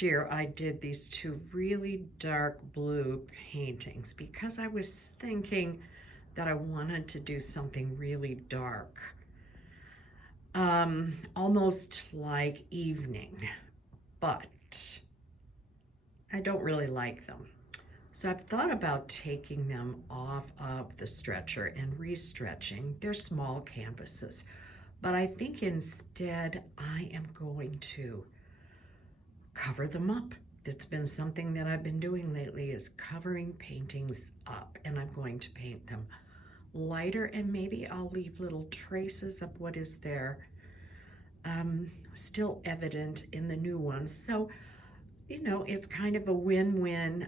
last year I did these two really dark blue paintings because I was thinking that I wanted to do something really dark, almost like evening, but I don't really like them. So I've thought about taking them off of the stretcher and restretching. They're small canvases, but I think instead I am going to cover them up. It's been something that I've been doing lately, is covering paintings up, and I'm going to paint them lighter, and maybe I'll leave little traces of what is there still evident in the new ones. So, you know, it's kind of a win-win.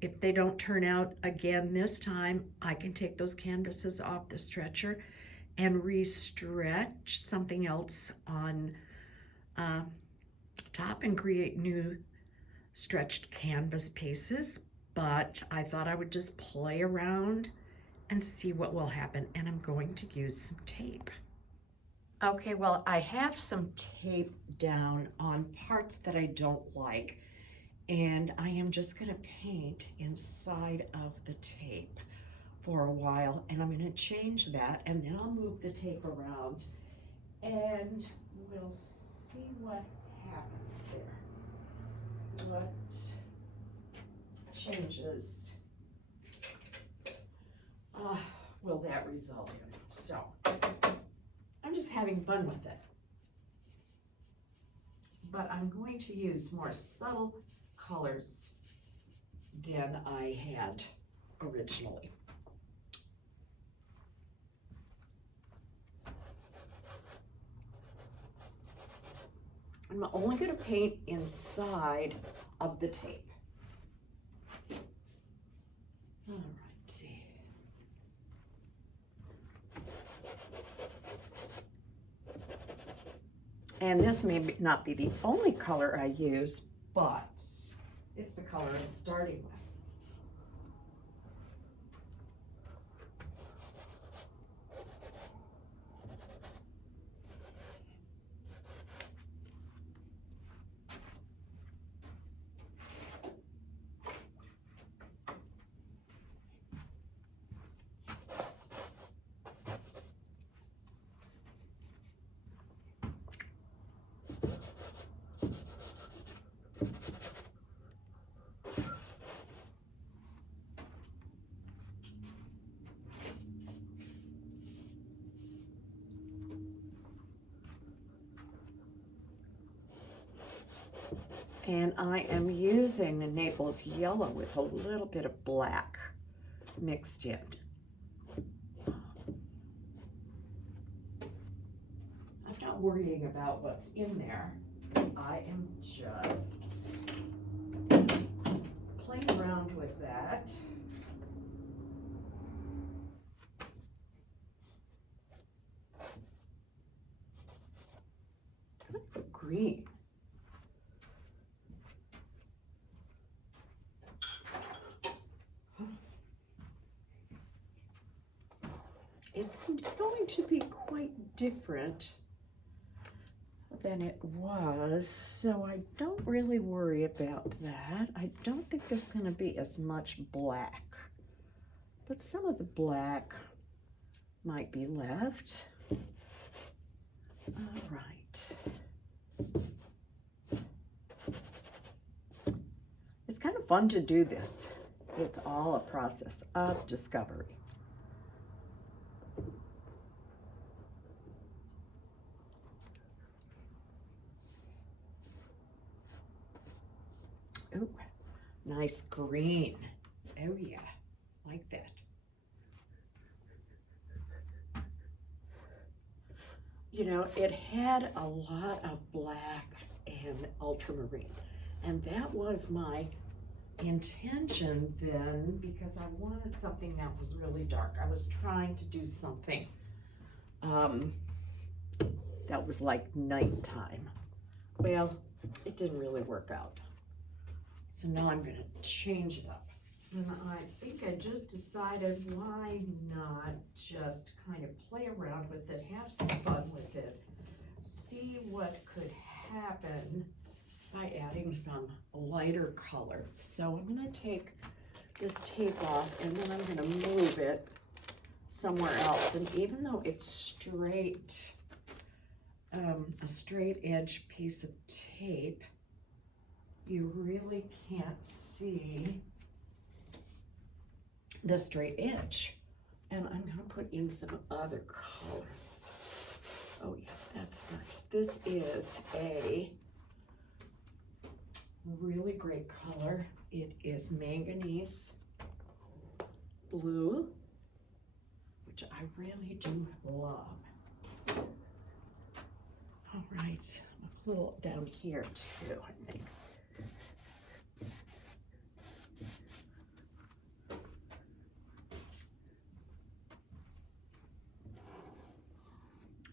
If they don't turn out again this time, I can take those canvases off the stretcher and re-stretch something else on uh, top and create new stretched canvas pieces. But I thought I would just play around and see what will happen, and I'm going to use some tape. Okay, well, I have some tape down on parts that I don't like, and I am just going to paint inside of the tape for a while, and I'm going to change that, and then I'll move the tape around, and we'll see what happens there. What changes will that result in? So I'm just having fun with it. But I'm going to use more subtle colors than I had originally. I'm only going to paint inside of the tape. All right. And this may not be the only color I use, but it's the color I'm starting with. And I am using the Naples yellow with a little bit of black mixed in. I'm not worrying about what's in there. I am just playing around with that. Kind of green. It's going to be quite different than it was, so I don't really worry about that. I don't think there's going to be as much black, but some of the black might be left. All right. It's kind of fun to do this. It's all a process of discovery. Ooh, nice green. Oh yeah, like that. You know, it had a lot of black and ultramarine, and that was my intention then, because I wanted something that was really dark. I was trying to do something that was like nighttime. Well, it didn't really work out. So now I'm gonna change it up. And I think I just decided, why not just kind of play around with it, have some fun with it, see what could happen by adding some lighter colors. So I'm going to take this tape off and then I'm going to move it somewhere else. And even though it's straight, a straight edge piece of tape, you really can't see the straight edge. And I'm going to put in some other colors. Oh yeah, that's nice. This is a really great color. It is manganese blue, which I really do love. All right, a little down here too, I think.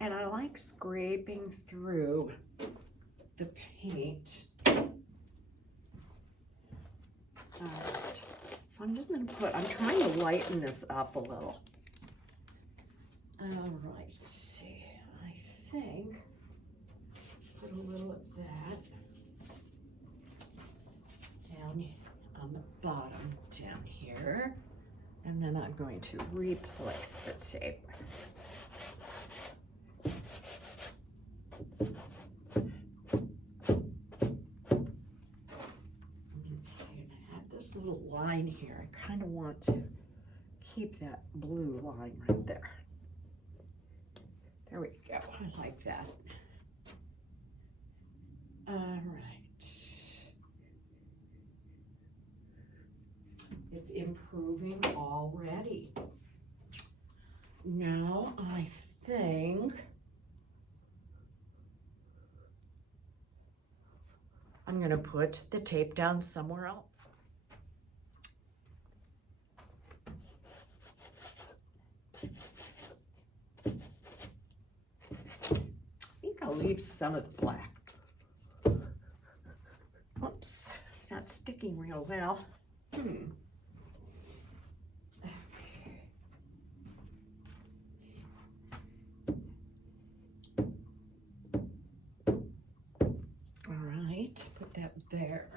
And I like scraping through the paint. All right, so I'm just going to I'm trying to lighten this up a little. All right, let's see, I think, put a little of that down on the bottom down here, and then I'm going to replace the tape. Little line here. I kind of want to keep that blue line right there. There we go. I like that. All right. It's improving already. Now I think I'm going to put the tape down somewhere else. I'll leave some of the black. Oops, it's not sticking real well. Okay. All right, put that there.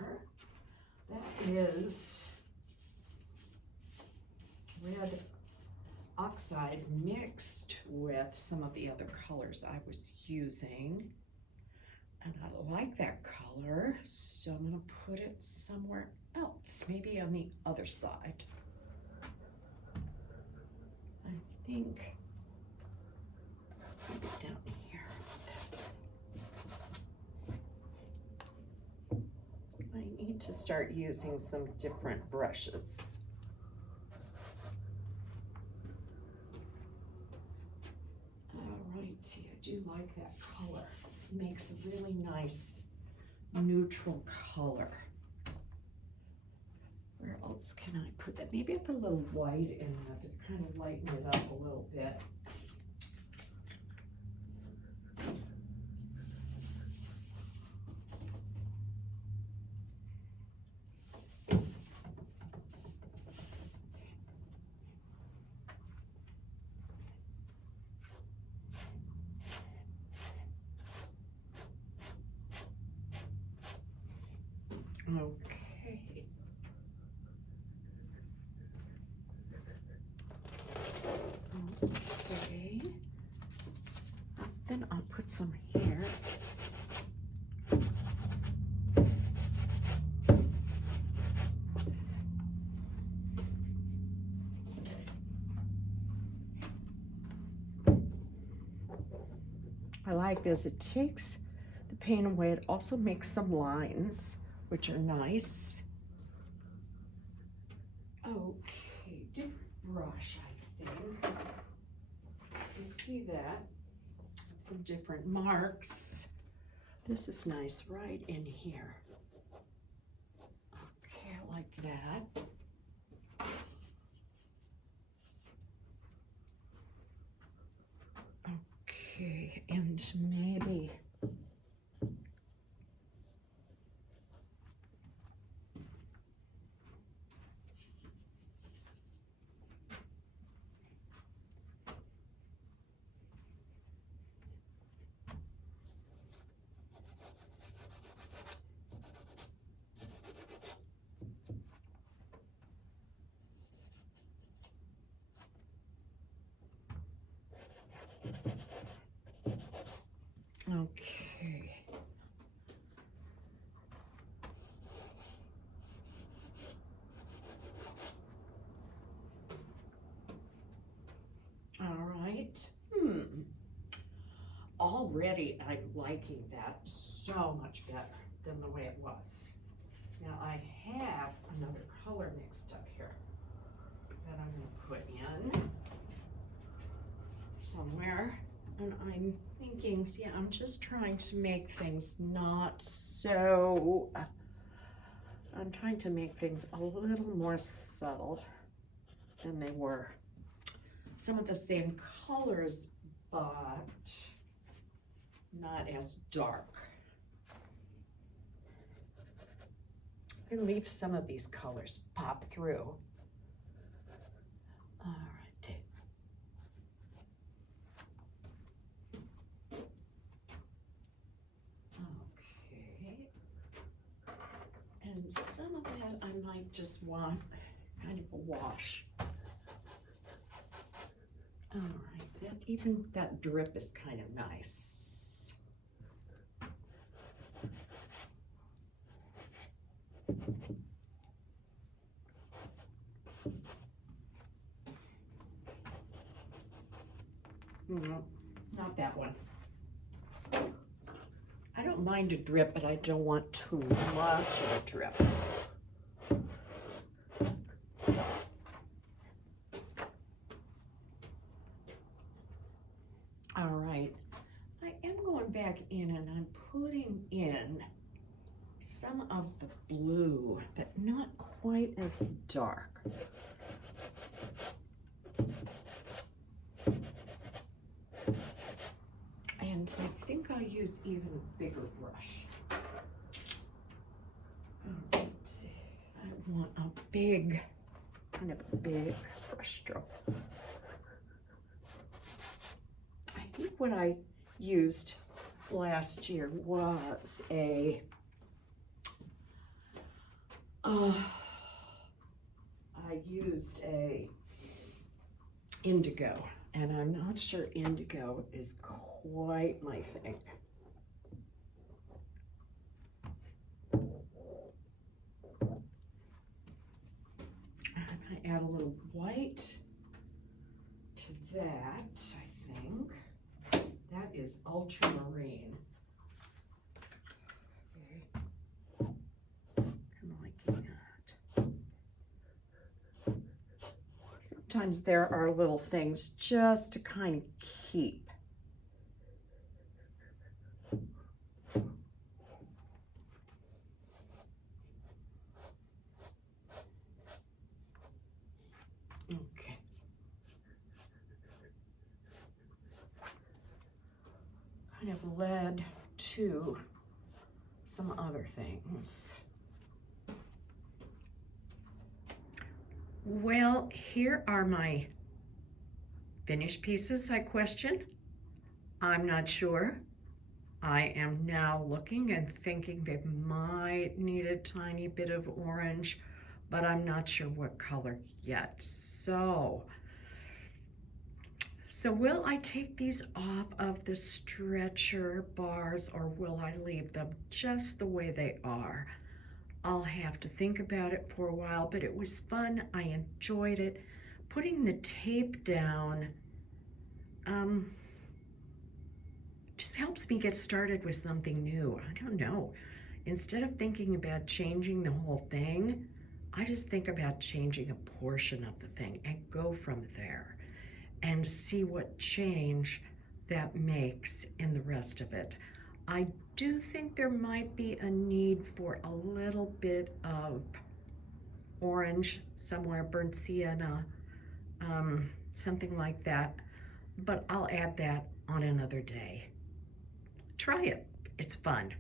That is red oxide mixed with some of the other colors I was using. And I like that color, so I'm going to put it somewhere else, maybe on the other side. I think maybe down here. I need to start using some different brushes. Alrighty, I do like that color. It makes a really nice neutral color. Where else can I put that? Maybe I put a little white in that to kind of lighten it up a little bit. Okay. Okay. Then I'll put some here. I like this. It takes the paint away. It also makes some lines, which are nice. Okay, different brush, I think. You see that? Some different marks. This is nice right in here. Okay, I like that. Okay, and maybe Okay. All right. Already I'm liking that so much better than the way it was. Now I have another color mixed up here that I'm going to put in somewhere. And I'm thinking, see, I'm just trying to make things not so, I'm trying to make things a little more subtle than they were. Some of the same colors, but not as dark. And leave some of these colors pop through. All right. Okay. And some of that I might just want kind of a wash. All right, even that drip is kind of nice. No, not that one. I don't mind a drip, but I don't want too much of a drip. So. All right, I am going back in and I'm putting in some of the blue, but not quite as dark. And I think I'll use even a bigger brush. All right, I want a big, kind of a big brush stroke. I think what I used last year was a, I used a indigo, and I'm not sure indigo is quite my thing. I'm going to add a little white to that, I think. That is ultramarine. Okay. I'm liking that. Sometimes there are little things just to kind of keep. Okay. Kind of led to some other things. Well, here are my finished pieces, I question. I'm not sure. I am now looking and thinking they might need a tiny bit of orange, but I'm not sure what color yet. So will I take these off of the stretcher bars, or will I leave them just the way they are? I'll have to think about it for a while, but it was fun. I enjoyed it. Putting the tape down just helps me get started with something new. I don't know. Instead of thinking about changing the whole thing, I just think about changing a portion of the thing and go from there and see what change that makes in the rest of it. I do think there might be a need for a little bit of orange somewhere, burnt sienna, something like that, but I'll add that on another day. Try it, it's fun.